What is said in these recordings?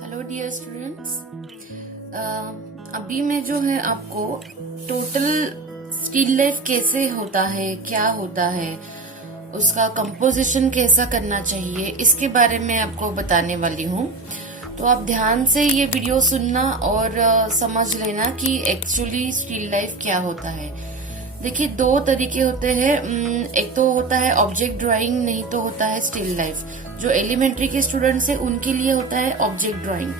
Hello dear students, अभी मैं जो है आपको टोटल स्टिल लाइफ कैसे होता है, क्या होता है, उसका कंपोजिशन कैसा करना चाहिए, इसके बारे में आपको बताने वाली हूँ। तो आप ध्यान से ये वीडियो सुनना और समझ लेना कि एक्चुअली स्टिल लाइफ क्या होता है। देखिए, दो तरीके होते हैं। एक तो होता है ऑब्जेक्ट ड्राइंग, नहीं तो होता है स्टिल लाइफ। जो एलिमेंट्री के स्टूडेंट्स है उनके लिए होता है ऑब्जेक्ट ड्राइंग।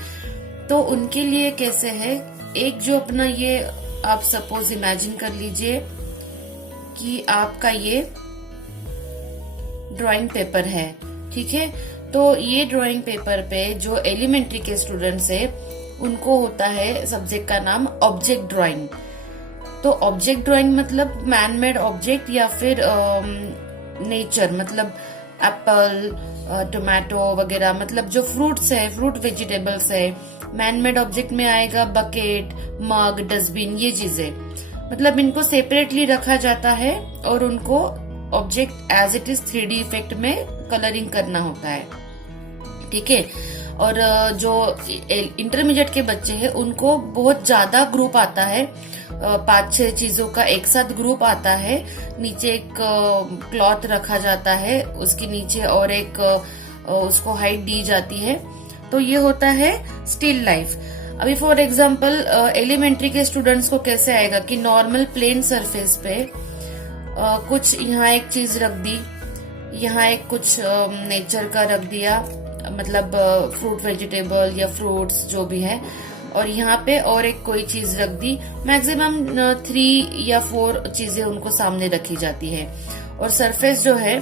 तो उनके लिए कैसे है, एक जो अपना ये आप सपोज इमेजिन कर लीजिए कि आपका ये ड्राइंग पेपर है, ठीक है। तो ये ड्राइंग पेपर पे जो एलिमेंट्री के स्टूडेंट्स है उनको होता है सब्जेक्ट का नाम ऑब्जेक्ट ड्राइंग। तो ऑब्जेक्ट ड्राइंग मतलब मैन मेड ऑब्जेक्ट या फिर नेचर, मतलब एप्पल, टोमेटो वगैरह, मतलब जो फ्रूट्स है, फ्रूट वेजिटेबल्स है। मैन मेड ऑब्जेक्ट में आएगा बकेट, मग, डस्टबिन, ये चीजें। मतलब इनको सेपरेटली रखा जाता है और उनको object as it is 3D effect में कलरिंग करना होता है, ठीक है। और जो इंटरमीडिएट के बच्चे हैं उनको बहुत ज्यादा ग्रुप आता है, 5-6 चीजों का एक साथ ग्रुप आता है। नीचे एक क्लॉथ रखा जाता है, उसके नीचे और एक उसको हाइट दी जाती है। तो ये होता है स्टिल लाइफ। अभी फॉर एग्जांपल एलिमेंट्री के स्टूडेंट्स को कैसे आएगा कि नॉर्मल प्लेन सरफेस पे कुछ यहाँ एक चीज रख दी, यहाँ एक कुछ नेचर का रख दिया, मतलब फ्रूट वेजिटेबल या फ्रूट्स जो भी है, और यहाँ पे और एक कोई चीज रख दी। मैक्सिमम 3 या 4 चीजें उनको सामने रखी जाती है और सरफेस जो है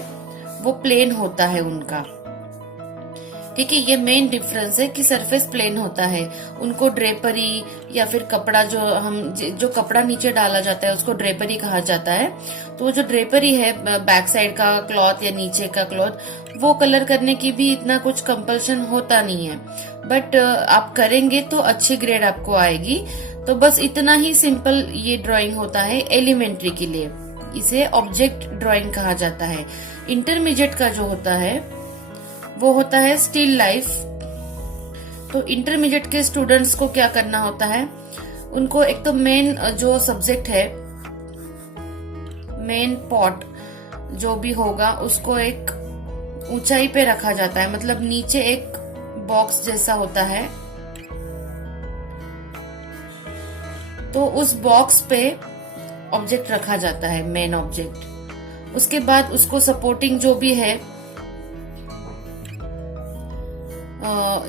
वो प्लेन होता है उनका, ठीक है। ये मेन डिफरेंस है कि सरफेस प्लेन होता है। उनको ड्रेपरी या फिर कपड़ा, जो कपड़ा नीचे डाला जाता है उसको ड्रेपरी कहा जाता है। तो जो ड्रेपरी है, बैक साइड का क्लॉथ या नीचे का क्लॉथ, वो कलर करने की भी इतना कुछ कंपल्शन होता नहीं है, बट आप करेंगे तो अच्छी ग्रेड आपको आएगी। तो बस इतना ही सिंपल ये ड्राइंग होता है एलिमेंट्री के लिए। इसे ऑब्जेक्ट ड्राइंग कहा जाता है। इंटरमीडिएट का जो होता है वो होता है स्टिल लाइफ। तो इंटरमीडिएट के स्टूडेंट्स को क्या करना होता है, उनको एक तो मेन जो सब्जेक्ट है, मेन पॉट जो भी होगा उसको एक ऊंचाई पे रखा जाता है। मतलब नीचे एक बॉक्स जैसा होता है, तो उस बॉक्स पे ऑब्जेक्ट रखा जाता है, मेन ऑब्जेक्ट। उसके बाद उसको सपोर्टिंग जो भी है,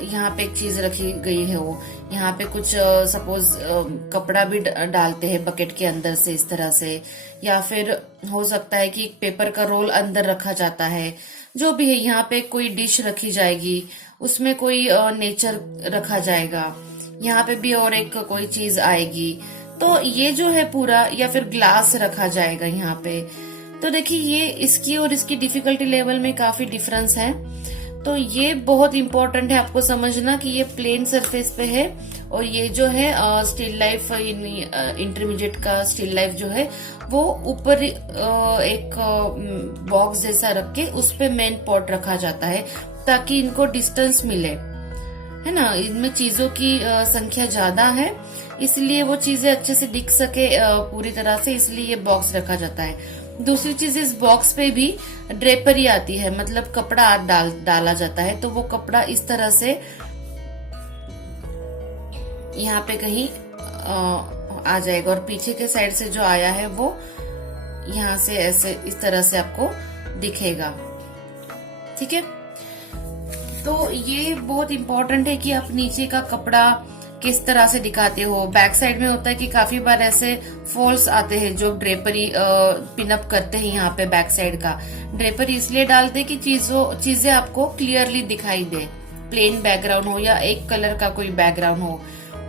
यहाँ पे एक चीज रखी गई है, वो यहाँ पे कुछ सपोज कपड़ा भी डालते हैं बकेट के अंदर से, इस तरह से। या फिर हो सकता है कि पेपर का रोल अंदर रखा जाता है, जो भी है। यहाँ पे कोई डिश रखी जाएगी, उसमें कोई नेचर रखा जाएगा, यहाँ पे भी और एक कोई चीज आएगी। तो ये जो है पूरा, या फिर ग्लास रखा जाएगा यहाँ पे। तो देखिए, ये इसकी और इसकी डिफिकल्टी लेवल में काफी डिफरेंस है। तो ये बहुत इम्पोर्टेंट है आपको समझना कि ये प्लेन सरफेस पे है, और ये जो है स्टिल लाइफ, इंटरमीडिएट का स्टिल लाइफ जो है वो ऊपर एक बॉक्स जैसा रख के उस पे मेन पॉट रखा जाता है, ताकि इनको डिस्टेंस मिले, है ना। इनमें चीजों की संख्या ज्यादा है, इसलिए वो चीजें अच्छे से दिख सके पूरी तरह से, इसलिए ये बॉक्स रखा जाता है। दूसरी चीज, इस बॉक्स पे भी ड्रेपरी आती है, मतलब कपड़ा डाला जाता है। तो वो कपड़ा इस तरह से यहाँ पे कहीं आ जाएगा, और पीछे के साइड से जो आया है वो यहाँ से ऐसे इस तरह से आपको दिखेगा, ठीक है। तो ये बहुत इम्पोर्टेंट है कि आप नीचे का कपड़ा किस तरह से दिखाते हो। बैक साइड में होता है कि काफी बार ऐसे फॉल्स आते हैं जो ड्रेपरी पिनअप करते हैं। यहाँ पे बैक साइड का ड्रेपरी इसलिए डालते हैं कि चीजें आपको क्लियरली दिखाई दे, प्लेन बैकग्राउंड हो या एक कलर का कोई बैकग्राउंड हो।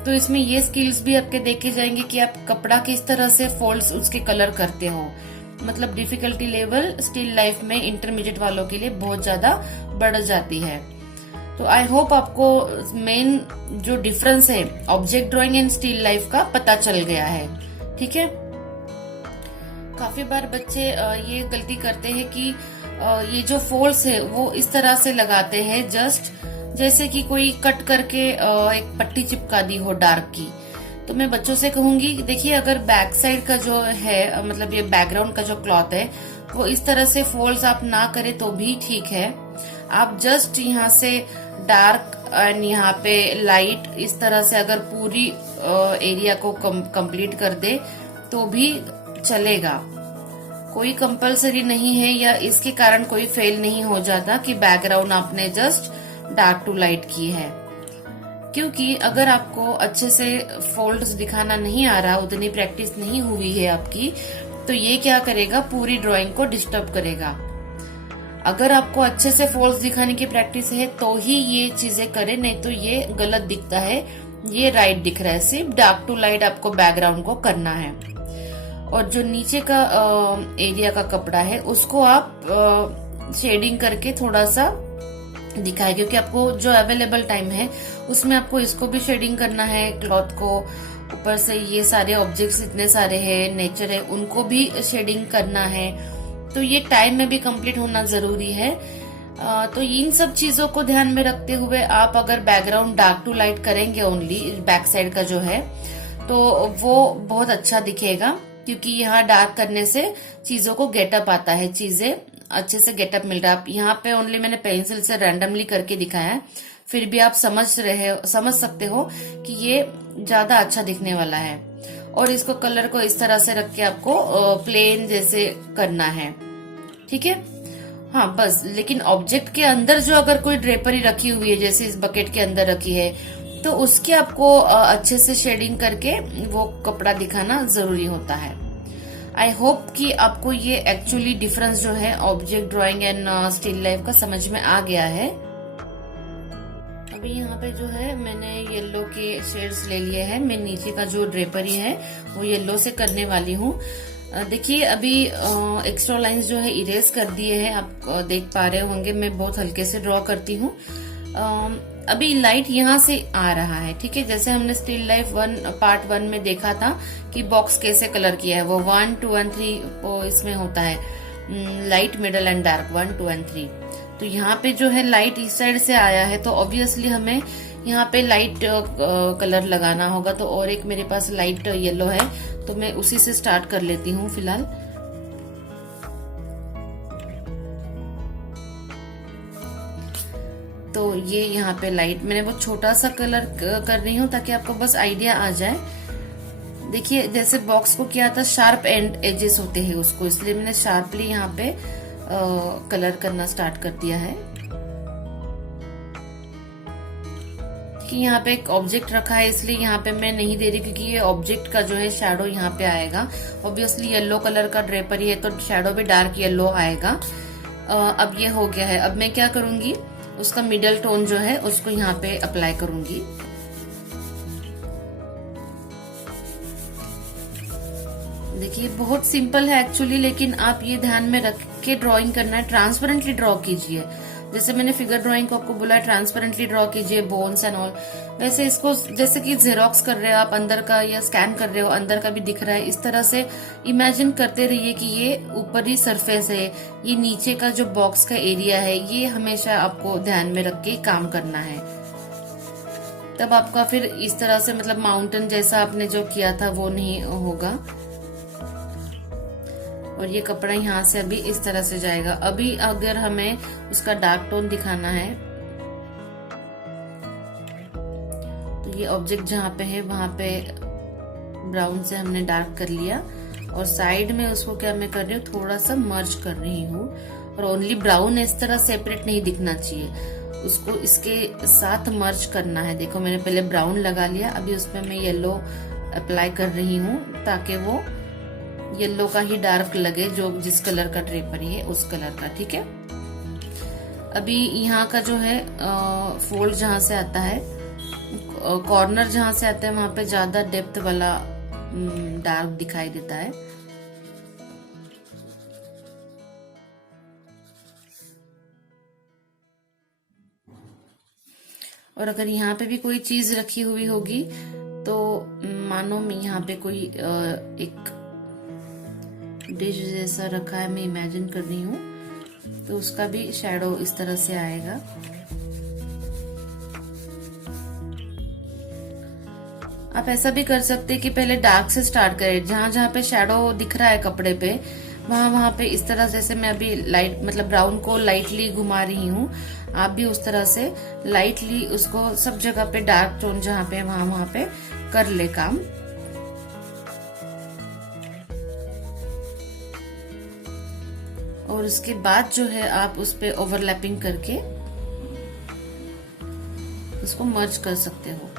तो इसमें ये स्किल्स भी आपके देखे जाएंगे कि आप कपड़ा किस तरह से फॉल्स उसके कलर करते हो। मतलब डिफिकल्टी लेवल स्टिल लाइफ में इंटरमीडिएट वालों के लिए बहुत ज्यादा बढ़ जाती है। तो आई होप आपको मेन जो डिफरेंस है object drawing and still life का पता चल गया है, ठीक है। काफी बार बच्चे ये गलती करते हैं कि ये जो फोल्ड्स है वो इस तरह से लगाते हैं, जैसे कि कोई कट करके एक पट्टी चिपका दी हो डार्क की, तो मैं बच्चों से कहूंगी देखिए अगर बैक साइड का जो है मतलब ये बैकग्राउंड का जो क्लॉथ है वो इस तरह से फोल्ड्स आप ना करें तो भी ठीक है। आप जस्ट यहाँ से डार्क एंड यहाँ पे लाइट इस तरह से अगर पूरी एरिया को कंप्लीट कर दे तो भी चलेगा, कोई कंपलसरी नहीं है या इसके कारण कोई फेल नहीं हो जाता कि बैकग्राउंड आपने जस्ट डार्क टू लाइट की है। क्योंकि अगर आपको अच्छे से फोल्ड्स दिखाना नहीं आ रहा, उतनी प्रैक्टिस नहीं हुई है आपकी, तो ये क्या करेगा पूरी ड्राइंग को डिस्टर्ब करेगा। अगर आपको अच्छे से फोल्ड्स दिखाने की प्रैक्टिस है तो ही ये चीजें करें, नहीं तो ये गलत दिखता है, ये राइट दिख रहा है। सिर्फ डार्क टू लाइट आपको बैकग्राउंड को करना है और जो नीचे का एरिया का कपड़ा है उसको आप शेडिंग करके थोड़ा सा दिखाए, क्योंकि आपको जो अवेलेबल टाइम है उसमें आपको इसको भी शेडिंग करना है, क्लॉथ को, ऊपर से ये सारे ऑब्जेक्ट्स इतने सारे हैं, नेचर है, उनको भी शेडिंग करना है, तो ये टाइम में भी कंप्लीट होना जरूरी है। तो इन सब चीजों को ध्यान में रखते हुए आप अगर बैकग्राउंड डार्क टू लाइट करेंगे ओनली बैक साइड का जो है तो वो बहुत अच्छा दिखेगा, क्योंकि यहाँ डार्क करने से चीजों को गेटअप आता है, चीजें अच्छे से गेटअप मिल रहा है। यहाँ पे ओनली मैंने पेंसिल से रैंडमली करके दिखाया है, फिर भी आप समझ सकते हो कि ये ज्यादा अच्छा दिखने वाला है। और इसको कलर को इस तरह से रख के आपको प्लेन जैसे करना है, ठीक है। हाँ बस, लेकिन ऑब्जेक्ट के अंदर जो अगर कोई ड्रेपरी रखी हुई है जैसे इस बकेट के अंदर रखी है तो उसके आपको अच्छे से शेडिंग करके वो कपड़ा दिखाना जरूरी होता है। आई होप कि आपको ये एक्चुअली डिफरेंस जो है object drawing and still life का समझ में आ गया है। अभी यहाँ पे जो है मैंने येलो के शेड्स ले लिए हैं, मैं नीचे का जो ड्रेपरी है वो येलो से करने वाली हूँ। देखिए अभी एक्स्ट्रा लाइंस जो है इरेज कर दिए हैं, आप देख पा रहे होंगे मैं बहुत हल्के से ड्रॉ करती हूँ। अभी लाइट यहाँ से आ रहा है, ठीक है। जैसे हमने स्टिल लाइफ पार्ट 1 में देखा था कि बॉक्स कैसे कलर किया है, वो 1, 2 एंड 3 इसमें होता है, light, middle and dark, 1, 2 and 3। तो यहाँ पे जो है लाइट इस साइड से आया है तो ऑब्वियसली हमें यहाँ पे लाइट कलर लगाना होगा। तो और एक मेरे पास लाइट येलो है तो मैं उसी से स्टार्ट कर लेती हूँ फिलहाल। तो ये यहाँ पे लाइट मैंने बहुत छोटा सा कलर कर रही हूँ ताकि आपको बस आइडिया आ जाए। देखिए जैसे बॉक्स को किया था शार्प एंड एजेस होते हैं उसको, इसलिए मैंने शार्पली यहाँ पे कलर करना स्टार्ट कर दिया है। कि यहाँ पे एक ऑब्जेक्ट रखा है इसलिए यहाँ पे मैं नहीं दे रही, क्योंकि ये ऑब्जेक्ट का जो है शैडो यहाँ पे आएगा। ऑब्वियसली येलो कलर का ड्रेपरी है तो शैडो भी डार्क येलो आएगा। अब ये हो गया है, अब मैं क्या करूंगी उसका मिडल टोन जो है उसको यहाँ पे अप्लाई करूंगी। देखिए बहुत सिंपल है एक्चुअली, लेकिन आप ये ध्यान में रख के ड्राइंग करना है। ट्रांसपेरेंटली ड्रॉ कीजिए, जैसे मैंने फिगर ड्राइंग को आपको बोला है ट्रांसपेरेंटली ड्रॉ कीजिए, बोन्स एंड ऑल। वैसे इसको जैसे कि जेरोक्स कर रहे हो आप अंदर का या स्कैन कर रहे हो अंदर का भी दिख रहा है, इस तरह से इमेजिन करते रहिए कि ये ऊपरी सरफेस है, ये नीचे का जो बॉक्स का एरिया है, ये हमेशा आपको ध्यान में रख के काम करना है। तब आपका फिर इस तरह से मतलब माउंटेन जैसा आपने जो किया था वो नहीं होगा। और ये कपड़ा यहाँ से अभी इस तरह से जाएगा। अभी अगर हमें उसका डार्क टोन दिखाना है तो ये ऑब्जेक्ट जहाँ पे है वहां पे ब्राउन से हमने डार्क कर लिया और साइड में उसको क्या मैं कर रही हूँ थोड़ा सा मर्ज कर रही हूँ। और ओनली ब्राउन इस तरह सेपरेट नहीं दिखना चाहिए, उसको इसके साथ मर्ज करना है। देखो मैंने पहले ब्राउन लगा लिया, अभी उसमें मैं येलो अप्लाई कर रही हूँ ताकि वो येलो का ही डार्क लगे, जो जिस कलर का ड्रेपरी है उस कलर का, ठीक है। अभी यहाँ का जो है फोल्ड जहाँ से आता है, कॉर्नर जहाँ से आता है वहां पे ज्यादा डेप्थ वाला डार्क दिखाई देता है। और अगर यहाँ पे भी कोई चीज रखी हुई होगी तो मानो मैं यहाँ पे कोई एक डिश जैसा रखा है, मैं इमेजिन कर रही हूँ, तो उसका भी शैडो इस तरह से आएगा। आप ऐसा भी कर सकते हैं कि पहले डार्क से स्टार्ट करें, जहां जहां पे शेडो दिख रहा है कपड़े पे वहां वहां पे इस तरह, जैसे मैं अभी लाइट मतलब ब्राउन को लाइटली घुमा रही हूँ, आप भी उस तरह से लाइटली उसको सब जगह पे डार्क टोन जहां पे वहां वहां पे कर ले काम। और उसके बाद जो है आप उस पे ओवरलैपिंग करके उसको मर्ज कर सकते हो।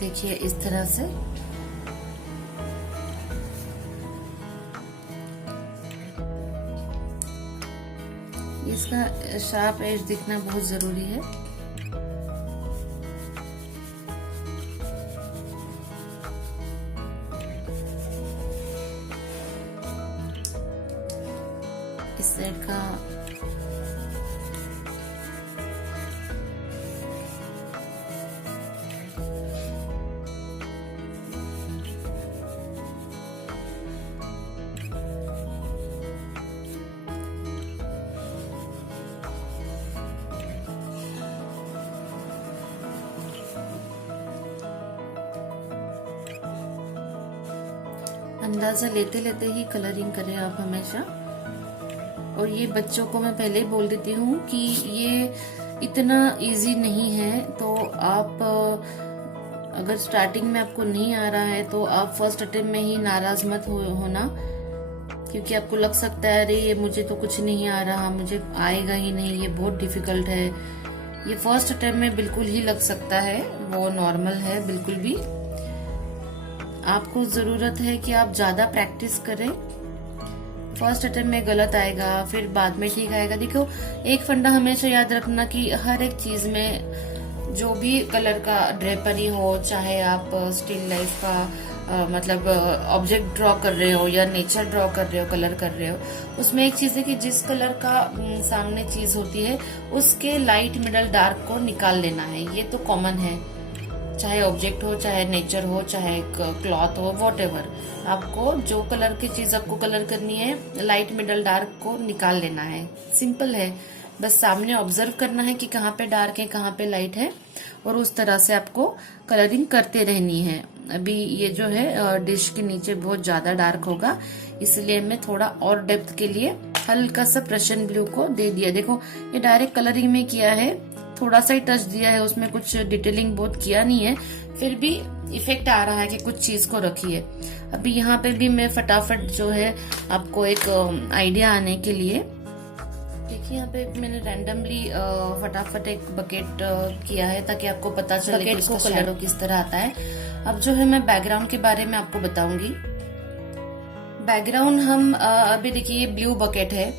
देखिए इस तरह से इसका शार्प एज दिखना बहुत जरूरी है। इस साइड का अंदाजा लेते लेते ही कलरिंग करें आप हमेशा। और ये बच्चों को मैं पहले ही बोल देती हूँ कि ये इतना इजी नहीं है, तो आप अगर स्टार्टिंग में आपको नहीं आ रहा है तो आप फर्स्ट अटेम्प्ट में ही नाराज मत होना, क्योंकि आपको लग सकता है अरे ये मुझे तो कुछ नहीं आ रहा, मुझे आएगा ही नहीं, ये बहुत डिफिकल्ट है। ये फर्स्ट अटेम्प्ट में बिल्कुल ही लग सकता है, वो नॉर्मल है बिल्कुल भी। आपको जरूरत है कि आप ज्यादा प्रैक्टिस करें। फर्स्ट अटेम्प्ट में गलत आएगा, फिर बाद में ठीक आएगा। देखो एक फंडा हमेशा याद रखना कि हर एक चीज में जो भी कलर का ड्रेपरी हो, चाहे आप स्टिल लाइफ का मतलब ऑब्जेक्ट ड्रॉ कर रहे हो या नेचर ड्रॉ कर रहे हो, कलर कर रहे हो, उसमें एक चीज है कि जिस कलर का सामने चीज होती है उसके लाइट मिडल डार्क को निकाल लेना है। ये तो कॉमन है, चाहे ऑब्जेक्ट हो, चाहे नेचर हो, चाहे क्लॉथ हो, वॉटएवर। आपको जो कलर की चीज आपको कलर करनी है, लाइट मिडल डार्क को निकाल लेना है। सिंपल है, बस सामने ऑब्जर्व करना है कि कहाँ पे डार्क है कहाँ पे लाइट है, और उस तरह से आपको कलरिंग करते रहनी है। अभी ये जो है डिश के नीचे बहुत ज्यादा डार्क होगा, इसलिए मैं थोड़ा और डेप्थ के लिए हल्का सा प्रशन ब्लू को दे दिया। देखो ये डायरेक्ट कलरिंग में किया है, थोड़ा सा ही टच दिया है, उसमें कुछ डिटेलिंग बहुत किया नहीं है, फिर भी इफेक्ट आ रहा है कि कुछ चीज को रखी है। अभी यहाँ पे भी मैं फटाफट जो है आपको एक आइडिया आने के लिए, देखिए यहाँ पे मैंने रैंडमली फटाफट एक बकेट किया है ताकि आपको पता चले कि इसका कलर किस तरह आता है। अब जो है मैं बैकग्राउंड के बारे में आपको बताऊंगी। बैकग्राउंड हम अभी देखिए ब्लू बकेट है,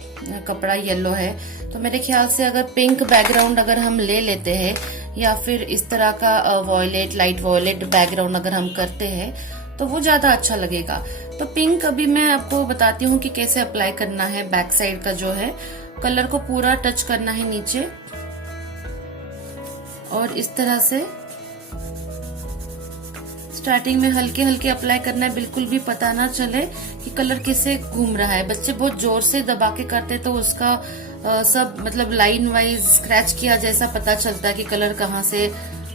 कपड़ा येलो है, तो मेरे ख्याल से अगर पिंक बैकग्राउंड अगर हम ले लेते हैं या फिर इस तरह का वॉयलेट, लाइट वॉयलेट बैकग्राउंड अगर हम करते हैं तो वो ज्यादा अच्छा लगेगा। तो पिंक अभी मैं आपको बताती हूँ कि कैसे अप्लाई करना है। बैक साइड का जो है कलर को पूरा टच करना है नीचे, और इस तरह से स्टार्टिंग में हल्के हल्के अप्लाई करना है, बिल्कुल भी पता ना चले कि कलर किसे घूम रहा है। बच्चे बहुत जोर से दबा के करते तो उसका सब मतलब लाइन वाइज स्क्रैच किया जैसा पता चलता है कि कलर कहाँ से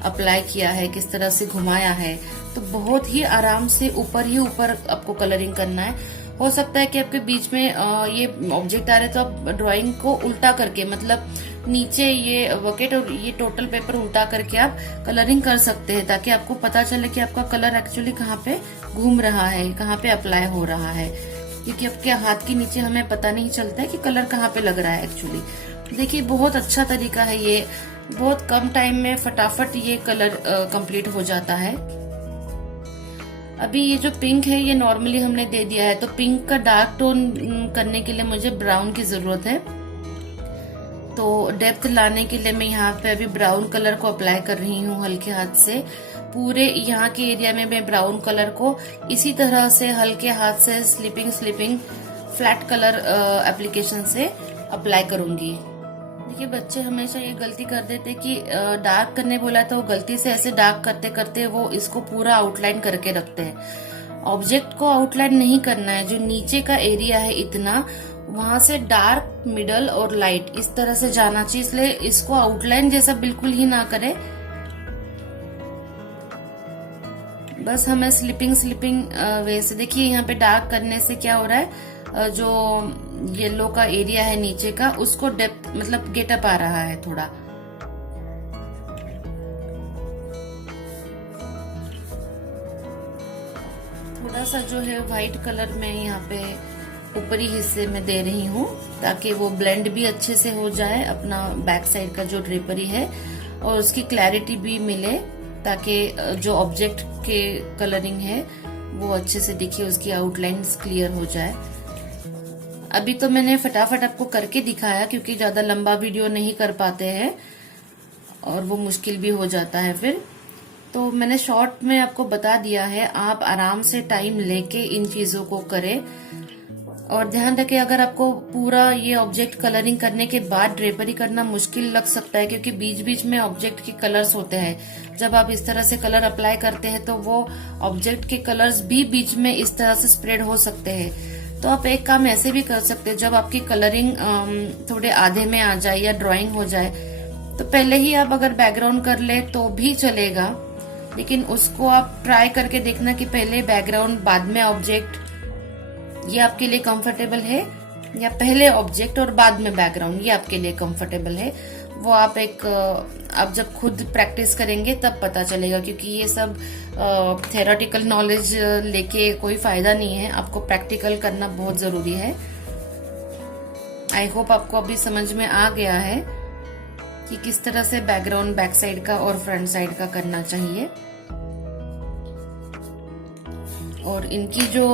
अप्लाई किया है, किस तरह से घुमाया है। तो बहुत ही आराम से ऊपर ही ऊपर आपको कलरिंग करना है। हो सकता है कि आपके बीच में ये ऑब्जेक्ट आ रहे तो आप ड्राइंग को उल्टा करके, मतलब नीचे ये बकेट और ये टोटल पेपर उल्टा करके आप कलरिंग कर सकते हैं, ताकि आपको पता चले कि आपका कलर एक्चुअली कहाँ पे घूम रहा है, कहाँ पे अप्लाई हो रहा है। क्योंकि आपके हाथ के नीचे हमें पता नहीं चलता है कि कलर कहाँ पे लग रहा है एक्चुअली। देखिए बहुत अच्छा तरीका है ये, बहुत कम टाइम में फटाफट ये कलर कंप्लीट हो जाता है। अभी ये जो पिंक है ये नॉर्मली हमने दे दिया है, तो पिंक का डार्क टोन करने के लिए मुझे ब्राउन की जरूरत है। तो डेप्थ लाने के लिए मैं यहाँ पे अभी ब्राउन कलर को अप्लाई कर रही हूँ हल्के हाथ से। पूरे यहाँ के एरिया में मैं ब्राउन कलर को इसी तरह से हल्के हाथ से स्लिपिंग फ्लैट कलर एप्लीकेशन से अप्लाई करूंगी। देखिए बच्चे हमेशा ये गलती कर देते कि डार्क करने बोला तो गलती से ऐसे डार्क करते करते वो इसको पूरा आउटलाइन करके रखते हैं। ऑब्जेक्ट को आउटलाइन नहीं करना है, जो नीचे का एरिया है इतना, वहां से डार्क, मिडल और लाइट इस तरह से जाना चाहिए, इसलिए इसको आउटलाइन जैसा बिल्कुल ही ना करे। बस हमें स्लिपिंग वे से, देखिए यहाँ पे डार्क करने से क्या हो रहा है, जो येलो का एरिया है नीचे का उसको डेप्थ मतलब गेटअप आ रहा है थोड़ा। थोड़ा सा जो है व्हाइट कलर में यहाँ पे ऊपरी हिस्से में दे रही हूँ ताकि वो ब्लेंड भी अच्छे से हो जाए अपना बैक साइड का जो ड्रेपरी है, और उसकी क्लैरिटी भी मिले ताकि जो ऑब्जेक्ट के कलरिंग है वो अच्छे से दिखे, उसकी आउटलाइंस क्लियर हो जाए। अभी तो मैंने फटाफट आपको करके दिखाया क्योंकि ज्यादा लंबा वीडियो नहीं कर पाते हैं और वो मुश्किल भी हो जाता है फिर, तो मैंने शॉर्ट में आपको बता दिया है। आप आराम से टाइम लेके इन चीजों को करें और ध्यान रखें, अगर आपको पूरा ये ऑब्जेक्ट कलरिंग करने के बाद ड्रेपरी करना मुश्किल लग सकता है क्योंकि बीच बीच में ऑब्जेक्ट के कलर्स होते हैं। जब आप इस तरह से कलर अप्लाई करते हैं तो वो ऑब्जेक्ट के कलर्स भी बीच में इस तरह से स्प्रेड हो सकते हैं। तो आप एक काम ऐसे भी कर सकते हैं, जब आपकी कलरिंग थोड़े आधे में आ जाए या ड्राइंग हो जाए तो पहले ही आप अगर बैकग्राउंड कर ले तो भी चलेगा, लेकिन उसको आप ट्राई करके देखना कि पहले बैकग्राउंड बाद में ऑब्जेक्ट, ये आपके लिए कंफर्टेबल है, या पहले ऑब्जेक्ट और बाद में बैकग्राउंड, ये आपके लिए कंफर्टेबल है। वो आप जब खुद प्रैक्टिस करेंगे तब पता चलेगा, क्योंकि ये सब थेरोटिकल नॉलेज लेके कोई फायदा नहीं है, आपको प्रैक्टिकल करना बहुत जरूरी है। आई होप आपको अभी समझ में आ गया है कि किस तरह से बैकग्राउंड बैक साइड का और फ्रंट साइड का करना चाहिए। और इनकी जो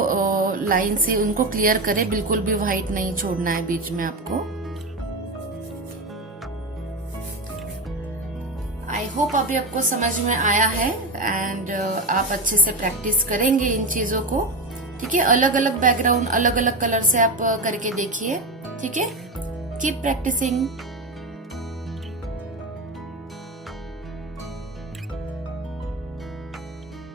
लाइन्स है उनको क्लियर करें, बिल्कुल भी व्हाइट नहीं छोड़ना है बीच में आपको। आई होप अभी आपको समझ में आया है एंड आप अच्छे से प्रैक्टिस करेंगे इन चीजों को। ठीक है, अलग अलग बैकग्राउंड अलग अलग कलर से आप करके देखिए। ठीक है, कीप प्रैक्टिसिंग।